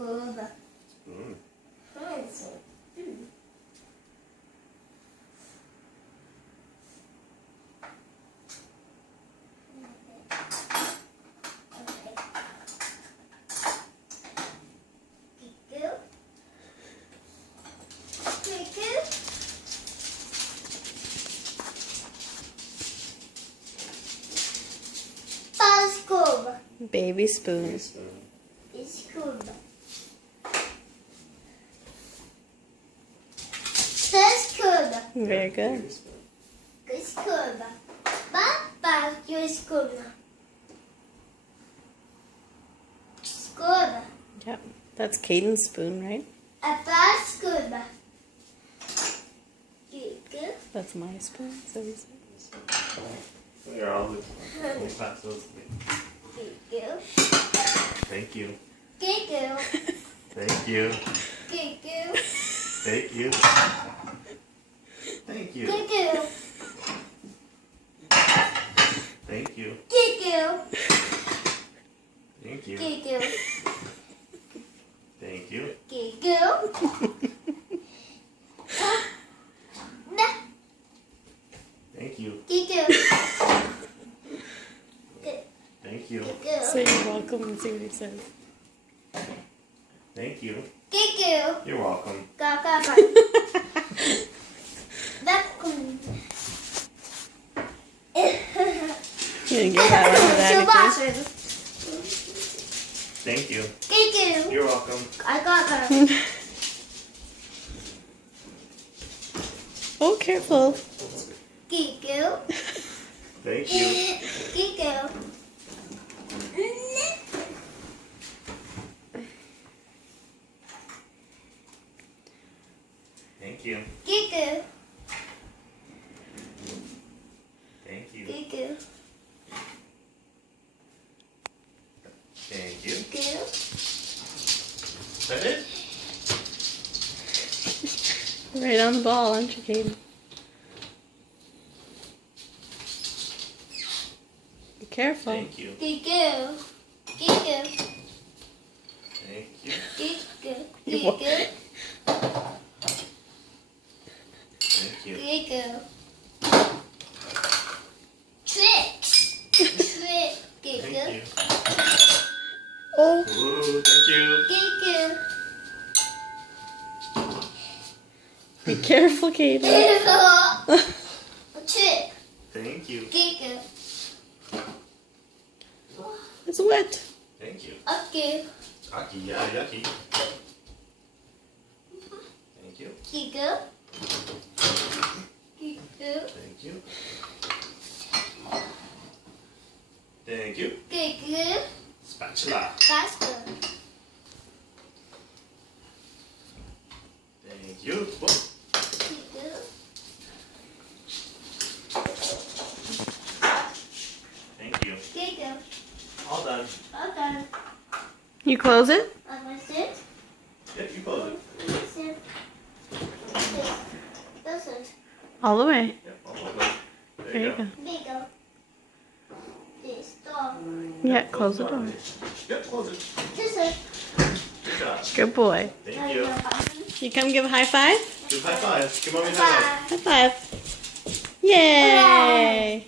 Scuba. Spoon. Pencil. Baby spoon. Scuba. Scuba. Very good. Scuba. Papa, you scuba. Scuba. Yep. That's Caden's spoon, right? Papa, scuba. Good. That's my spoon. So you said. Here, I'll pass those to me. Thank you. Thank you. Thank you. Thank you. Thank you. Thank you. Thank you. Thank you. Thank you. Thank you. Say you're welcome and see what he says. Thank you. You're welcome. You didn't get that one for that. Thank you. You're welcome. I got her. Oh, careful. Thank you. Thank you. Thank you. Thank you. Thank you. Thank you. Thank you. Thank you. Is that it? Right on the ball, aren't you, Caden? Be careful. Thank you. Thank you. Thank you. Thank you. Thank you. You're Thank you. Thank you. Thank you. Tricks. Trick. Thank Thank you. you. Oh, Ooh, thank you. Thank you. be careful, Caden. Trick. Thank you. Thank you. It's wet. Thank you. Okay. Yucky, yeah, yucky. Thank you. Thank you. Thank you. Thank you. Thank you. Thank you. Spatula. That's good. Thank you. Whoa. Thank you. Thank you. Thank you. All done. Okay. You close it? That's it. Yep, you close it. That's it. That's it. All the way. Yep, all the way. There you go. Bigger. This door. Yeah, close the door. Yep, close it. This is. Good job. Good boy. Thank you. You come give a high five? Give high five. Give mommy a high five. High five. Yay!